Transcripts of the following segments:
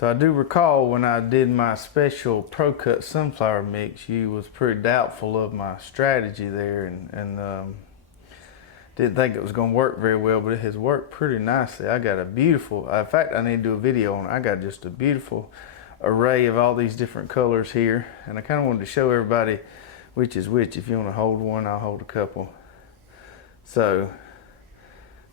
So I do recall when I did my special Pro Cut sunflower mix, you was pretty doubtful of my strategy there and didn't think it was going to work very well, but it has worked pretty nicely. I got a beautiful, in fact, I need to do a video on it. I got just a beautiful array of all these different colors here, and I kind of wanted to show everybody which is which. If you want to hold one, I'll hold a couple. So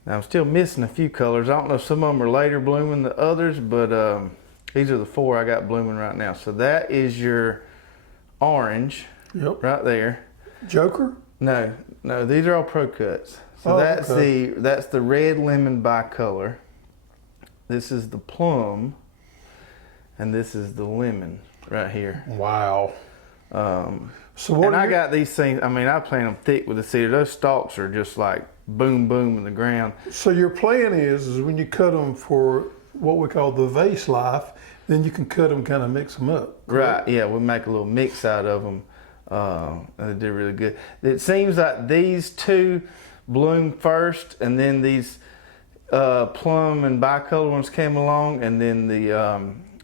now I'm still missing a few colors. I don't know if some of them are later blooming than others, but these are the 4 I got blooming right now. So that is your orange. Yep. Right there. Joker? No, these are all Pro Cuts. So that's the red lemon bicolor. This is the plum, and this is the lemon right here. Wow. So what? And I got these things. I mean, I plant them thick with the cedar. Those stalks are just like boom, boom in the ground. So your plan is when you cut them for what we call the vase life, then you can cut them, kind of mix them up. Correct? Right. Yeah, we'll make a little mix out of them. And they did really good. It seems like these 2 bloom first, and then these plum and bicolor ones came along, and then the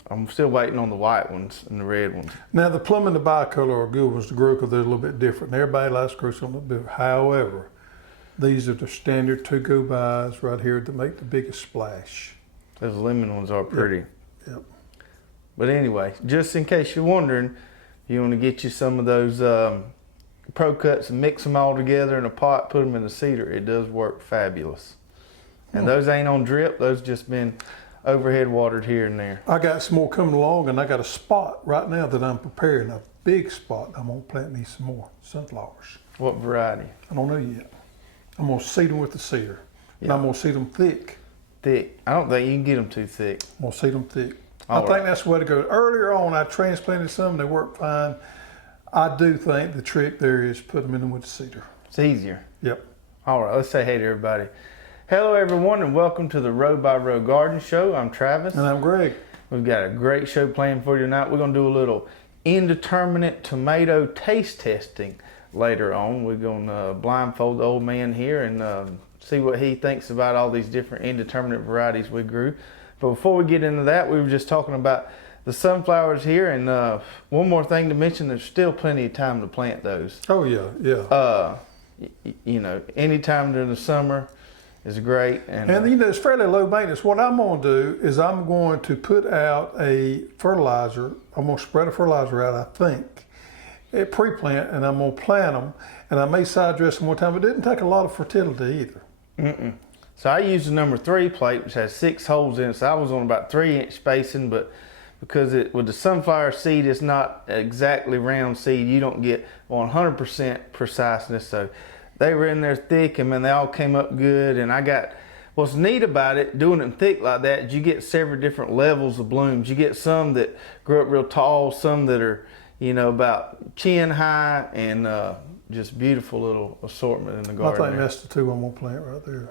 I'm still waiting on the white ones and the red ones. Now the plum and the bicolor are good ones to grow because they're a little bit different. Everybody likes to grow something a little bit. However, these are the standard to-go-bys right here that make the biggest splash. Those lemon ones are pretty. Yep. But anyway, just in case you're wondering, you want to get you some of those Pro Cuts and mix them all together in a pot, put them in the cedar. It does work fabulous. And those ain't on drip. Those just been overhead watered here and there. I got some more coming along, and I got a spot right now that I'm preparing, a big spot. I'm going to plant me some more sunflowers. What variety? I don't know yet. I'm going to seed them with the cedar. Yeah. And I'm going to seed them thick. Thick? I don't think you can get them too thick. I'm going to seed them thick. I think that's the way to go. Earlier on, I transplanted some. They worked fine. I do think the trick there is put them in with the cedar. It's easier. Yep. All right, let's say hey to everybody. Hello, everyone, and welcome to the Row by Row Garden Show. I'm Travis. And I'm Greg. We've got a great show planned for you tonight. We're going to do a little indeterminate tomato taste testing later on. We're going to blindfold the old man here and see what he thinks about all these different indeterminate varieties we grew. But before we get into that, we were just talking about the sunflowers here, and one more thing to mention, there's still plenty of time to plant those. Oh yeah, yeah. You know, anytime during the summer is great. And you know, it's fairly low maintenance. What I'm going to do is I'm going to put out a fertilizer. I'm going to spread a fertilizer out, I think, at pre-plant, and I'm going to plant them, and I may side dress them one time. It didn't take a lot of fertility either. So I used the number 3 plate, which has 6 holes in it. So I was on about 3-inch spacing, but because with the sunflower seed, it's not exactly round seed. You don't get 100% preciseness. So they were in there thick, and man, they all came up good. And I got, what's neat about it, doing them thick like that, is you get several different levels of blooms. You get some that grow up real tall, some that are, you know, about chin high, and just beautiful little assortment in the garden. I think that's the 2 I'm going to plant right there.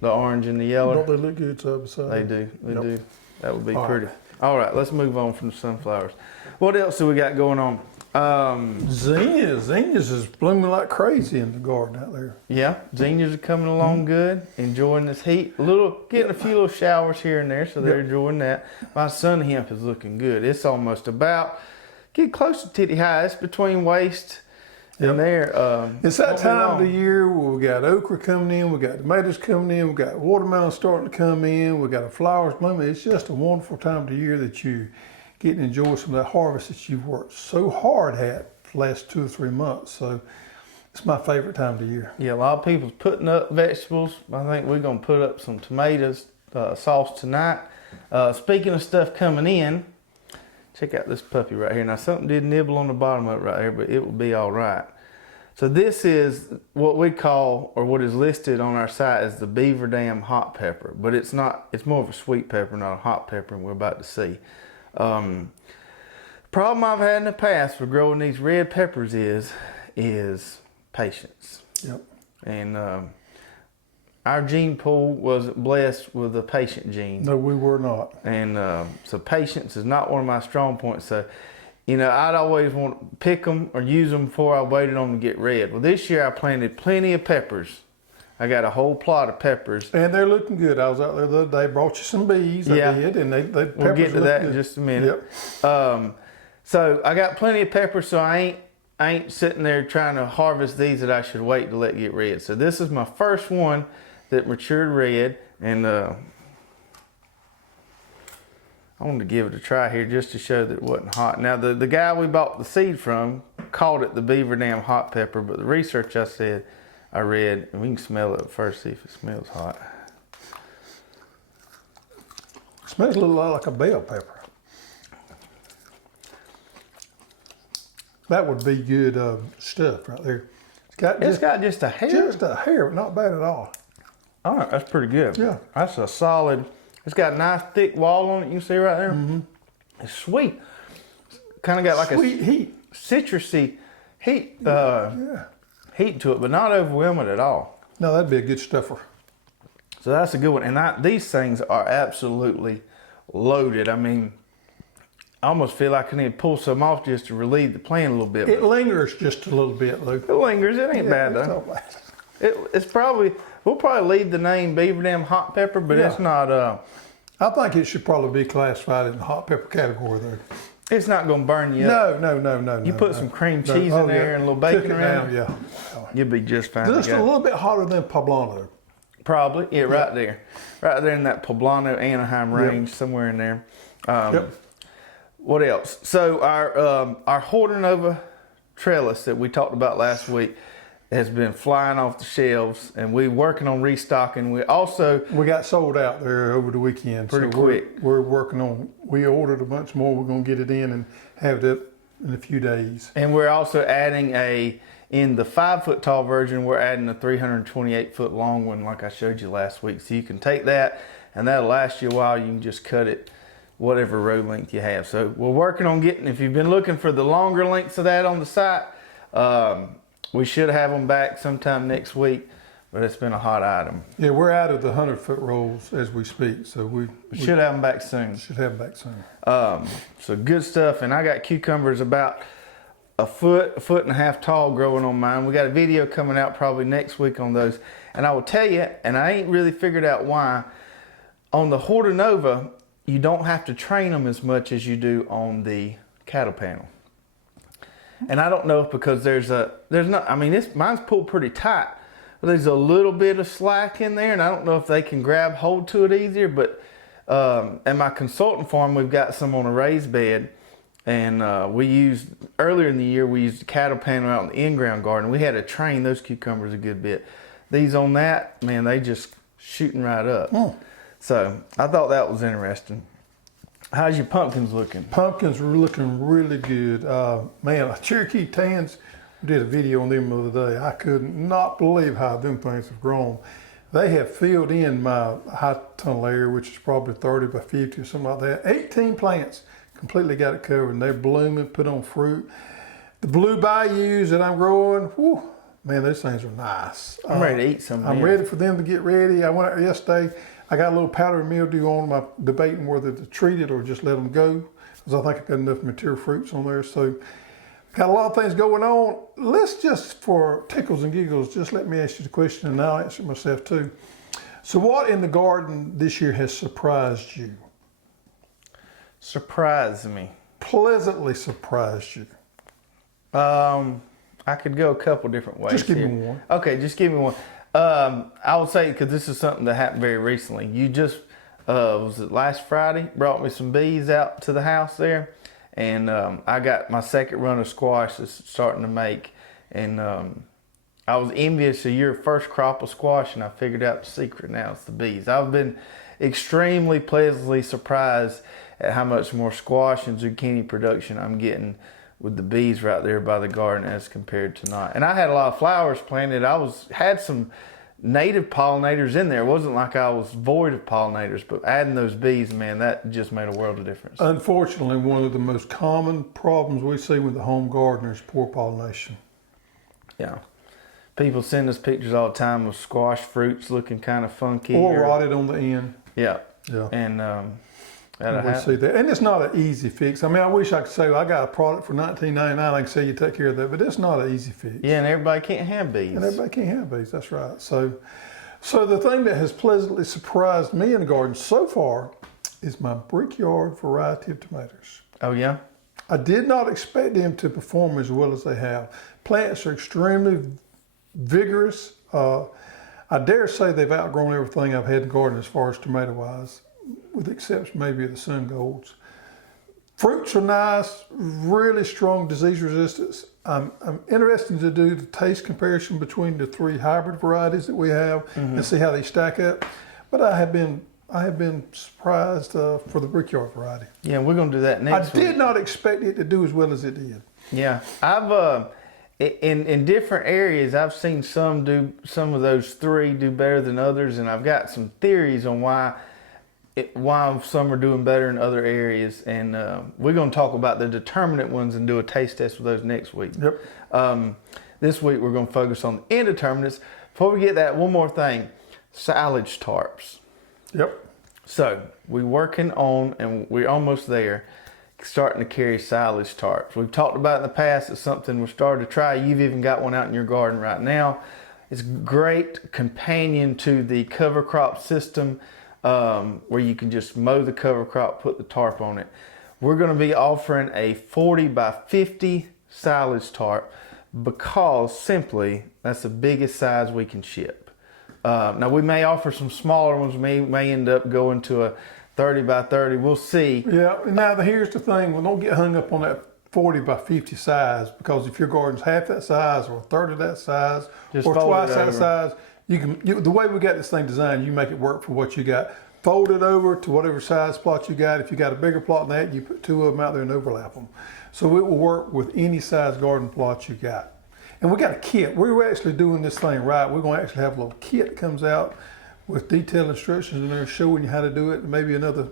The orange and the yellow? Don't they look good side by side? They do. They do. That would be pretty. All right, let's move on from the sunflowers. What else do we got going on? Zinnias. Zinnias is blooming like crazy in the garden out there. Yeah, zinnias are coming along good, enjoying this heat. Getting a few little showers here and there, so they're enjoying that. My sun hemp is looking good. It's almost about, get close to titty high. It's between waist and there. It's that time of the year where we got okra coming in, we got tomatoes coming in, we got watermelon starting to come in, we got the flowers blooming. It's just a wonderful time of the year that you get to enjoy some of that harvest that you've worked so hard at for the last 2 or 3 months. So it's my favorite time of the year. Yeah, a lot of people's putting up vegetables. I think we're going to put up some tomatoes sauce tonight. Speaking of stuff coming in, check out this puppy right here. Now, something did nibble on the bottom of it right here, but it will be all right. So this is what we call, or what is listed on our site as the Beaver Dam hot pepper, but it's not, it's more of a sweet pepper, not a hot pepper, and we're about to see. Problem I've had in the past for growing these red peppers is patience. Yep. And our gene pool wasn't blessed with a patient gene. No, we were not. And so patience is not one of my strong points. So, you know, I'd always want to pick them or use them before I waited on them to get red. Well, this year I planted plenty of peppers. I got a whole plot of peppers. And they're looking good. I was out there the other day, brought you some bees. I did, and they we'll get to that in just a minute. Yep. So I got plenty of peppers, so I ain't sitting there trying to harvest these that I should wait to let get red. So this is my first one that matured red, and I wanted to give it a try here just to show that it wasn't hot. Now the guy we bought the seed from called it the Beaver Dam hot pepper, but the research I read, and we can smell it first, see if it smells hot. It smells a little like a bell pepper. That would be good stuff right there. It's got just a hair. Just a hair, but not bad at all. All right, that's pretty good. Yeah. That's a solid, it's got a nice thick wall on it, you can see right there. Mm-hmm. It's sweet. Kind of got like sweet a heat. Citrusy heat. Yeah. Heat to it, but not overwhelming at all. No, that'd be a good stuffer. So that's a good one. And these things are absolutely loaded. I mean, I almost feel like I need to pull some off just to relieve the plant a little bit. It lingers just a little bit, Luke. It lingers. It ain't bad though. It's probably, we'll probably leave the name Beaver Dam hot pepper, but it's not. I think it should probably be classified in the hot pepper category though. It's not going to burn you up. No. You put some cream cheese in there and a little bacon around. Yeah. You'll be just fine. Just a little bit hotter than poblano. Probably, yeah, right there in that Poblano Anaheim range, somewhere in there. What else? So our Hortonova trellis that we talked about last week has been flying off the shelves, and we're working on restocking. We got sold out there over the weekend. Pretty quick. We're working on. We ordered a bunch more. We're going to get it in and have it up in a few days. And we're also adding in the 5-foot tall version, we're adding a 328-foot long one, like I showed you last week. So you can take that, and that'll last you a while. You can just cut it whatever row length you have. So we're working on getting. If you've been looking for the longer lengths of that on the site. We should have them back sometime next week, but it's been a hot item. Yeah, we're out of the 100-foot rolls as we speak, so we should have them back soon. Should have them back soon. So good stuff, and I got cucumbers about a foot and a half tall growing on mine. We got a video coming out probably next week on those, and I will tell you, and I ain't really figured out why, on the Hortonova, you don't have to train them as much as you do on the cattle panel. And I don't know if because mine's pulled pretty tight, but there's a little bit of slack in there, and I don't know if they can grab hold to it easier, but at my consultant farm, we've got some on a raised bed, and earlier in the year, we used a cattle panel out in the in-ground garden. We had to train those cucumbers a good bit. These on that, man, they just shooting right up. So I thought that was interesting. How's your pumpkins looking? Pumpkins are looking really good. Man, Cherokee Tans, we did a video on them the other day. I could not believe how them things have grown. They have filled in my high tunnel area, which is probably 30 by 50 or something like that. 18 plants, completely got it covered, and they're blooming, put on fruit. The blue bayous that I'm growing, whew, man, those things are nice. I'm ready to eat some. I'm ready for them to get ready. I went out yesterday. I got a little powdery mildew on them. I'm debating whether to treat it or just let them go, because I think I've got enough mature fruits on there. So got a lot of things going on. Let's just, for tickles and giggles, just let me ask you the question, and I'll answer it myself too. So what in the garden this year has surprised you? Surprised me. Pleasantly surprised you. I could go a couple different ways. Just give me one. Okay, just give me one. I would say, because this is something that happened very recently. You just, was it last Friday, brought me some bees out to the house there. And I got my second run of squash that's starting to make. And I was envious of your first crop of squash, and I figured out the secret now. It's the bees. I've been extremely pleasantly surprised at how much more squash and zucchini production I'm getting with the bees right there by the garden as compared to not. And I had a lot of flowers planted. Had some native pollinators in there. It wasn't like I was void of pollinators, but adding those bees, man, that just made a world of difference. Unfortunately, one of the most common problems we see with the home gardener is poor pollination. Yeah. People send us pictures all the time of squash fruits looking kind of funky. Or rotted on the end. Yeah. Yeah. And We see that, and it's not an easy fix. I mean, I wish I could say, well, I got a product for $19.99. I can say you take care of that, but it's not an easy fix. Yeah, and everybody can't have bees. And everybody can't have bees. That's right. So the thing that has pleasantly surprised me in the garden so far is my Brickyard variety of tomatoes. Oh yeah. I did not expect them to perform as well as they have. Plants are extremely vigorous. I dare say they've outgrown everything I've had in the garden as far as tomato-wise, with the exception maybe of the sun golds. Fruits are nice, really strong disease resistance. I'm interested to do the taste comparison between the 3 hybrid varieties that we have and see how they stack up. But I have been surprised for the Brickyard variety. Yeah, we're gonna do that next week. I did not expect it to do as well as it did. Yeah, I've in different areas I've seen some of those 3 do better than others, and I've got some theories on why some are doing better in other areas, and we're going to talk about the determinate ones and do a taste test with those next week. Yep. This week we're going to focus on the indeterminates. Before we get that, one more thing: silage tarps. Yep. So we're working on, and we're almost there, starting to carry silage tarps. We've talked about it in the past. It's something we're starting to try. You've even got one out in your garden right now. It's a great companion to the cover crop system, where you can just mow the cover crop, put the tarp on it. We're going to be offering a 40 by 50 silage tarp because simply that's the biggest size we can ship. Now we may offer some smaller ones. We may end up going to a 30 by 30. We'll see. Yeah. Now here's the thing. Well, don't get hung up on that 40 by 50 size, because if your garden's half that size or a third of that size Just or fold twice it that over. size, the way we got this thing designed, you make it work for what you got. Fold it over to whatever size plot you got. If you got a bigger plot than that, you put 2 of them out there and overlap them. So it will work with any size garden plot you got. And we got a kit. We're actually doing this thing right. We're going to actually have a little kit that comes out with detailed instructions in there showing you how to do it, and maybe another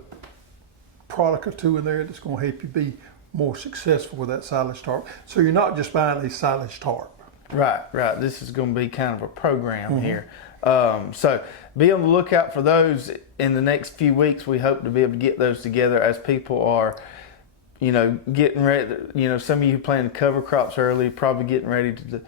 product or 2 in there that's going to help you be more successful with that silage tarp. So you're not just buying a silage tarp. Right. This is going to be kind of a program here. So be on the lookout for those in the next few weeks. We hope to be able to get those together as people are, getting ready. Some of you planted cover crops early, probably getting ready to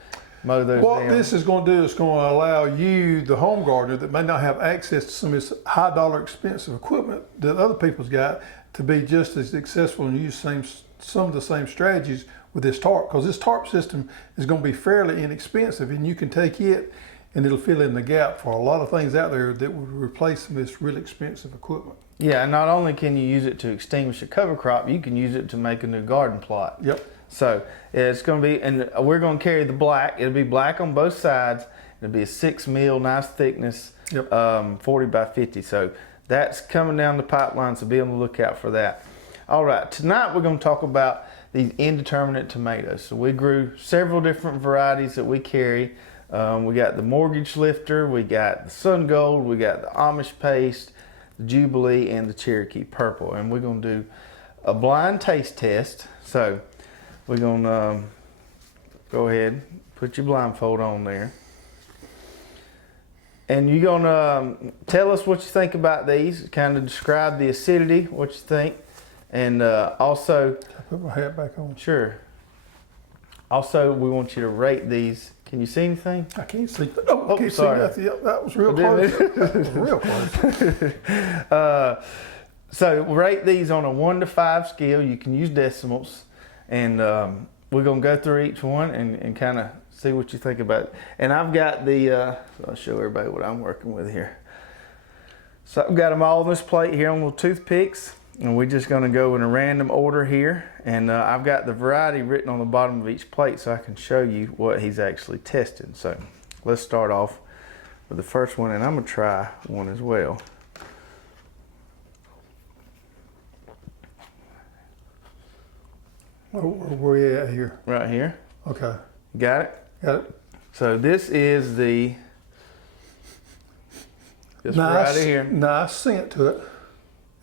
mow those What down. this is going to do is going to allow you, the home gardener that may not have access to some of this high dollar expensive equipment that other people's got, to be just as successful and use some of the same strategies with this tarp, because this tarp system is going to be fairly inexpensive, and you can take it and it'll fill in the gap for a lot of things out there that would replace some of this really expensive equipment. Yeah, and not only can you use it to extinguish a cover crop, you can use it to make a new garden plot. Yep. So it's going to be, and we're going to carry the black. It'll be black on both sides. It'll be a 6 mil, nice thickness, Yep. 40 by 50. So that's coming down the pipeline, so be on the lookout for that. All right, tonight we're going to talk about these indeterminate tomatoes. So we grew several different varieties that we carry. We got the Mortgage Lifter, we got the Sun Gold, we got the Amish Paste, the Jubilee, and the Cherokee Purple. And we're going to do a blind taste test. So we're going to go ahead, put your blindfold on there. And you're going to tell us what you think about these, kind of describe the acidity, what you think. And also... I put my hat back on. Sure. Also, we want you to rate these. Can you see anything? I can't see. I can't sorry. see nothing. That was real close. That was real close. So rate these on a 1 to 5 scale. You can use decimals. And we're going to go through each one and kind of see what you think about it. And I've got the, so I'll show everybody what I'm working with here. So I've got them all on this plate here on little toothpicks. And we're just going to go in a random order here. And I've got the variety written on the bottom of each plate so I can show you what he's actually tested. So let's start off with the first one, and I'm going to try one as well. Where you at here? Right here. Okay. Got it? Got it. So this is this variety here. Nice scent to it.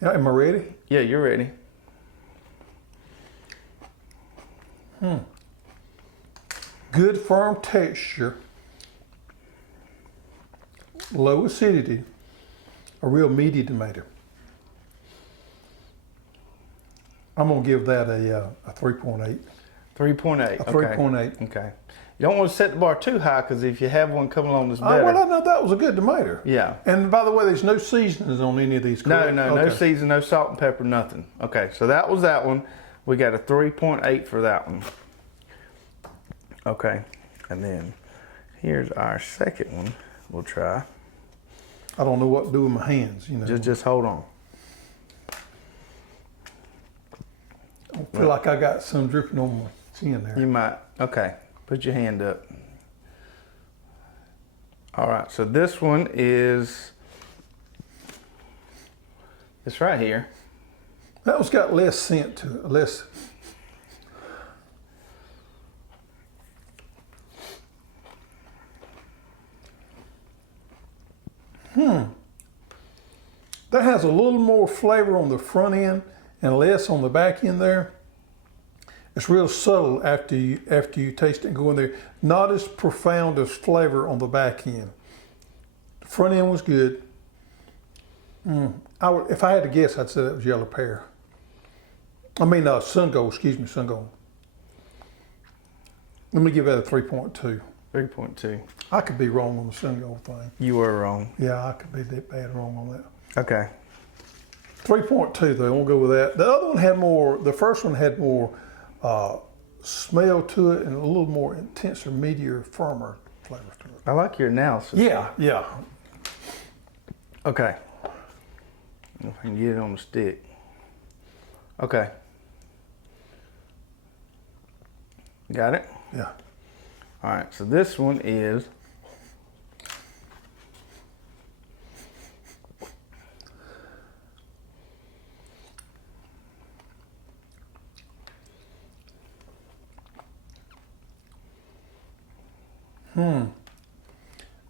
Yeah, am I ready? Yeah, you're ready. Good firm texture. Low acidity. A real meaty tomato. I'm gonna give that a 3.8. 3.8. A 3.8. Okay. You don't want to set the bar too high because if you have one coming along that's Oh, better. well, I know that was a good tomato. Yeah. And by the way, there's no seasonings on any of these. No, Correct? no Okay. season, no salt and pepper, nothing. Okay, so that was that one. We got a 3.8 for that one. Okay, and then here's our second one. We'll try. I don't know what to do with my hands. Just hold on. I feel like I got some dripping on my chin there. You might. Okay, put your hand up. All right, so this one is, it's right here. That one's got less scent to it. Less. That has a little more flavor on the front end and less on the back end there. It's real subtle after you taste it and go in there. Not as profound as flavor on the back end. The front end was good. If I had to guess, I'd say that was yellow pear. I mean, sun gold, excuse me, sun gold. Let me give that a 3.2. 3.2. I could be wrong on the sun gold thing. You were wrong. Yeah, I could be that bad wrong on that. Okay. 3.2 though, we'll go with that. The other one had more, the first one had more smell to it and a little more intenser, meatier, firmer flavor to it. I like your analysis. Yeah. Okay. If I can get it on the stick. Okay. Got it? Yeah. All right, so this one is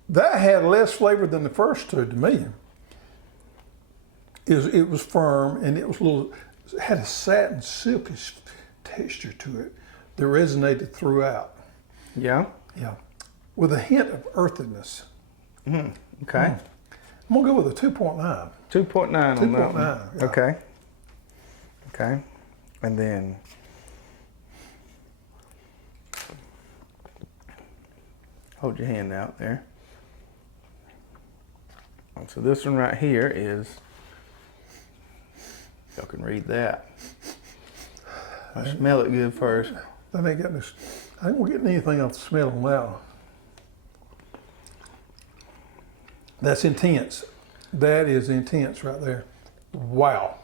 That had less flavor than the first two to me. It was firm and it was it had a satin silky texture to it that resonated throughout. yeah. Yeah. With a hint of earthiness. Okay. I'm gonna go with a 2.9. 2.9 on that one. 2.9. Yeah. Okay. Okay. And then hold your hand out there. So this one right here is, y'all can read that. I smell it good first. That ain't getting this. I ain't gonna get anything off the smell on that one. That's intense. That is intense right there. Wow.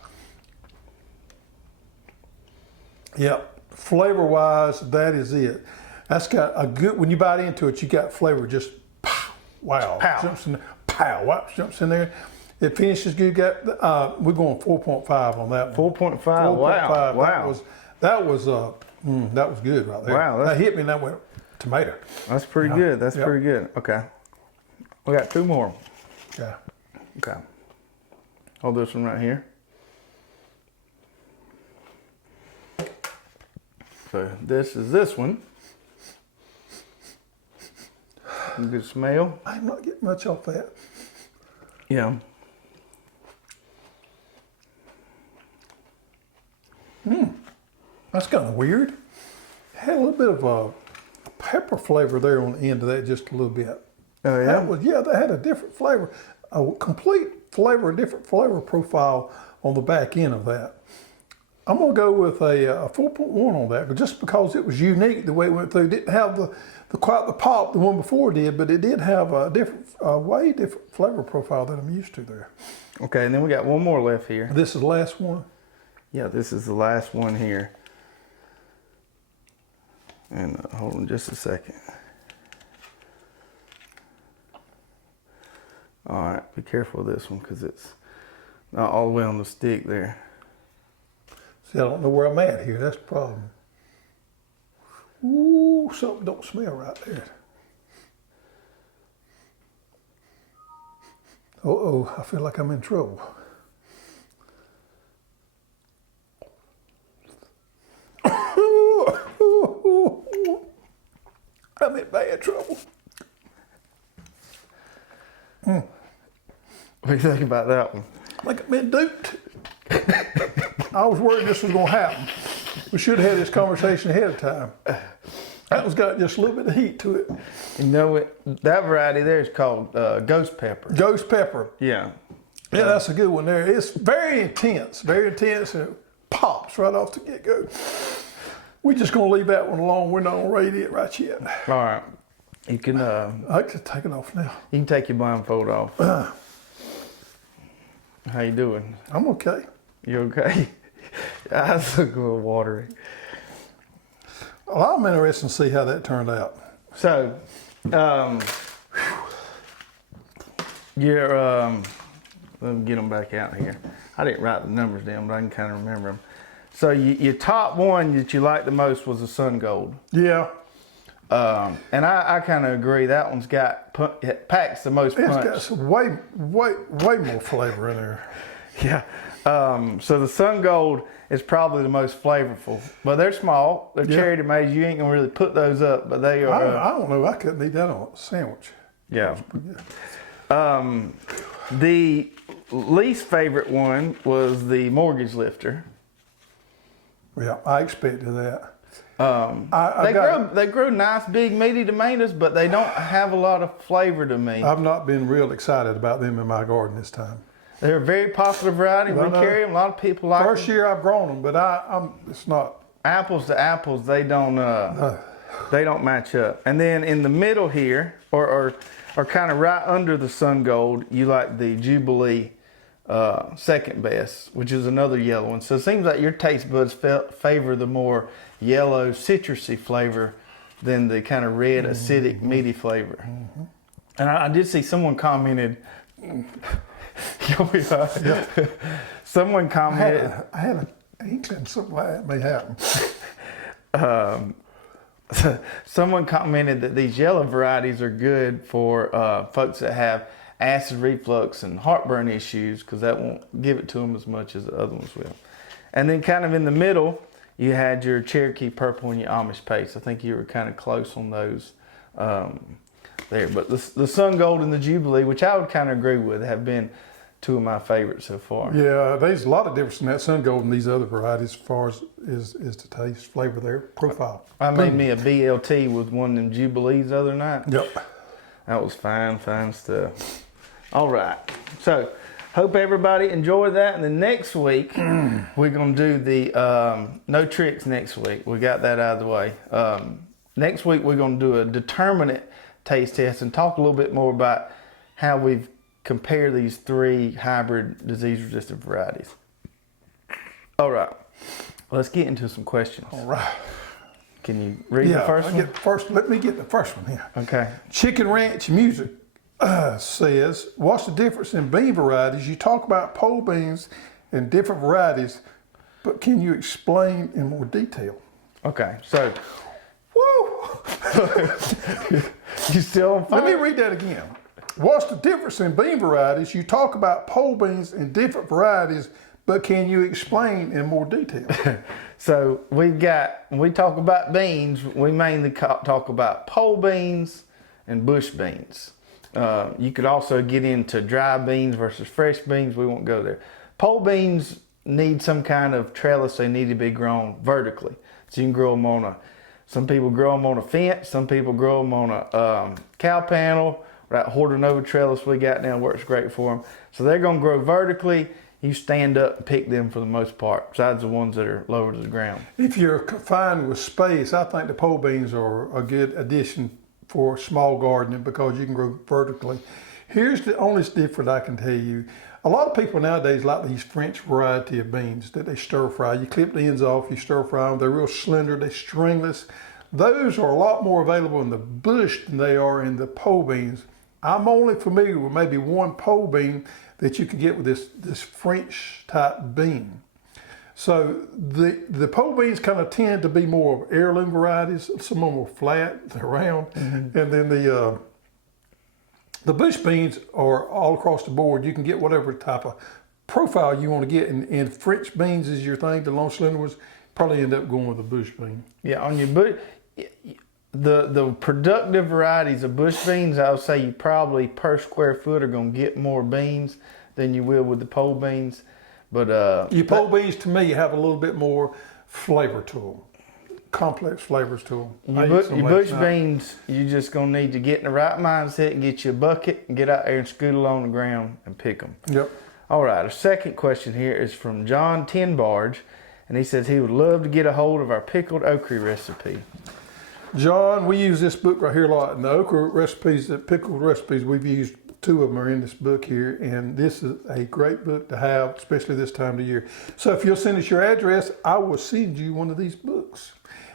Yep. Flavor wise, that is it. That's got a good, when you bite into it, you got flavor just pow, wow. Pow. Jumps in there, pow, wow, jumps in there. It finishes good. We're going 4.5 on that one. 4.5. 4.5. Wow. That was good right there. Wow, That hit me and that went tomato. That's pretty good. That's pretty good. Okay. We got two more. Yeah. Okay. Hold this one right here. So this is this one. Good smell. I'm not getting much off that. Yeah. That's kind of weird. It had a little bit of a pepper flavor there on the end of that, just a little bit. Oh yeah. That had a different flavor, a complete flavor, a different flavor profile on the back end of that. I'm gonna go with a 4.1 on that, but just because it was unique the way it went through. It didn't have quite the pop the one before did, but it did have a way different flavor profile than I'm used to there. Okay, and then we got one more left here. This is the last one. Yeah, this is the last one here. And hold on just a second. All right, be careful of this one because it's not all the way on the stick there. See, I don't know where I'm at here. That's the problem. Ooh, something don't smell right there. Uh-oh, I feel like I'm in trouble. I'm in bad trouble. What do you think about that one? Like I've been duped. I was worried this was going to happen. We should have had this conversation ahead of time. That one's got just a little bit of heat to it. You know that variety there is called ghost pepper. Ghost pepper. Yeah. Yeah, that's a good one there. It's very intense, and it pops right off the get-go. We're just going to leave that one alone. We're not going to rate it right yet. All right. You can. I can take it off now. You can take your blindfold off. How you doing? I'm okay. You okay? Your eyes look a little watery. Well, I'm interested to see how that turned out. So, your let me get them back out here. I didn't write the numbers down, but I can kind of remember them. So your top one that you liked the most was the Sun Gold. Yeah. And I kind of agree. That one's it packs the most punch. It's got some way more flavor in there. Yeah. So the Sun Gold is probably the most flavorful, but they're small. They're cherry tomatoes. You ain't gonna really put those up, but they are. I don't know. I couldn't eat that on a sandwich. Yeah. The least favorite one was the Mortgage Lifter. Yeah, I expected that. They grow nice, big, meaty tomatoes, but they don't have a lot of flavor to me. I've not been real excited about them in my garden this time. They're a very popular variety. We carry them. A lot of people like them. First year I've grown them, but it's not. Apples to apples, they don't match up. And then in the middle here, or kind of right under the Sun Gold, you like the Jubilee second best, which is another yellow one. So it seems like your taste buds favor the more yellow citrusy flavor than the kind of red acidic meaty flavor. Mm-hmm. And I did see someone commented. Someone commented. I had an inkling something like that may happen. Someone commented that these yellow varieties are good for folks that have acid reflux and heartburn issues, because that won't give it to them as much as the other ones will. And then kind of in the middle, you had your Cherokee Purple and your Amish Pace. I think you were kind of close on those there. But the Sun Gold and the Jubilee, which I would kind of agree with, have been two of my favorites so far. Yeah, there's a lot of difference in that Sun Gold and these other varieties as far as the taste, flavor, their profile. I made me a BLT with one of them Jubilees the other night. Yep. That was fine stuff. All right. So, hope everybody enjoyed that. And then next week, we're going to do the no tricks next week. We got that out of the way. Next week, we're going to do a determinate taste test and talk a little bit more about how we've compared these three hybrid disease-resistant varieties. All right. Let's get into some questions. All right. Can you read the first one? Let me get the first one here. Okay. Chicken Ranch Music says, what's the difference in bean varieties? You talk about pole beans and different varieties, but can you explain in more detail? Okay, so, you still on fire? Let me read that again. What's the difference in bean varieties? You talk about pole beans and different varieties, but can you explain in more detail? So when we talk about beans, we mainly talk about pole beans and bush beans. You could also get into dry beans versus fresh beans. We won't go there. Pole beans need some kind of trellis. They need to be grown vertically. So you can grow them some people grow them on a fence. Some people grow them on a cow panel. That Hortonova trellis we got now works great for them. So they're going to grow vertically. You stand up and pick them for the most part, besides the ones that are lower to the ground. If you're confined with space, I think the pole beans are a good addition for small gardening because you can grow vertically. Here's the only difference I can tell you. A lot of people nowadays like these French variety of beans that they stir fry. You clip the ends off, you stir fry them. They're real slender, they're stringless. Those are a lot more available in the bush than they are in the pole beans. I'm only familiar with maybe one pole bean that you can get with this French type bean. So the pole beans kind of tend to be more of heirloom varieties. Some of them are flat, they're round. Mm-hmm. And then the bush beans are all across the board. You can get whatever type of profile you want to get. And French beans is your thing, the long slender ones, probably end up going with a bush bean. Yeah, on your bush, the productive varieties of bush beans, I would say you probably per square foot are going to get more beans than you will with the pole beans. But Your pole beans, to me, have a little bit more flavor to them, complex flavors to them. your bush beans, you're just gonna need to get in the right mindset and get you a bucket and get out there and scoot on the ground and pick them. Yep. All right, our second question here is from John Tinbarge, and he says he would love to get a hold of our pickled okra recipe. John, we use this book right here a lot. And the okra recipes, the pickled recipes, we've used 2 of them are in this book here. And this is a great book to have, especially this time of year. So if you'll send us your address, I will send you one of these books.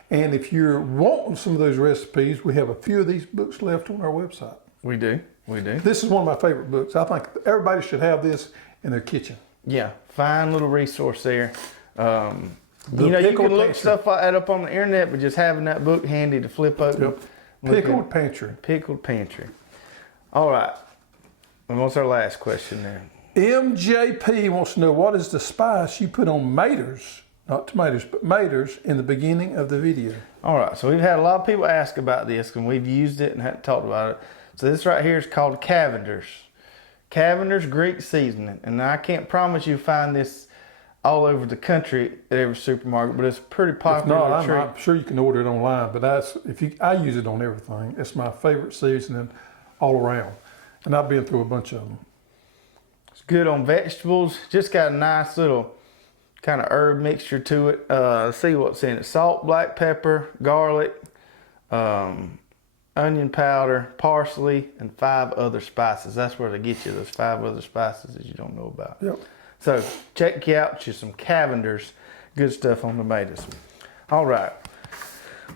And if you're wanting some of those recipes, we have a few of these books left on our website. We do. This is one of my favorite books. I think everybody should have this in their kitchen. Yeah, fine little resource there. The You can Pickled look Pantry. stuff like that up on the internet, but just having that book handy to flip open. Yep. Pickled Pantry. Pickled Pantry. All right. And what's our last question there? MJP wants to know, what is the spice you put on maters, not tomatoes, but maters in the beginning of the video? All right, so we've had a lot of people ask about this, and we've used it and hadn't talked about it. So this right here is called Cavender's. Cavender's Greek seasoning. And I can't promise you find this all over the country at every supermarket, but it's a pretty popular If not, treat. I'm sure you can order it online, but I use it on everything. It's my favorite seasoning all around. And I've been through a bunch of them. It's good on vegetables. Just got a nice little kind of herb mixture to it. Let's see what's in it. Salt, black pepper, garlic, onion powder, parsley, and 5 other spices. That's where they get you, those 5 other spices that you don't know about. Yep. So check you out to some Cavender's. Good stuff on tomatoes. All right.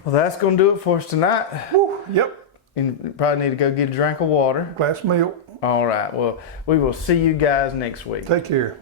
Well, that's going to do it for us tonight. Woo, yep. And you probably need to go get a drink of water. Glass of milk. All right. Well, we will see you guys next week. Take care.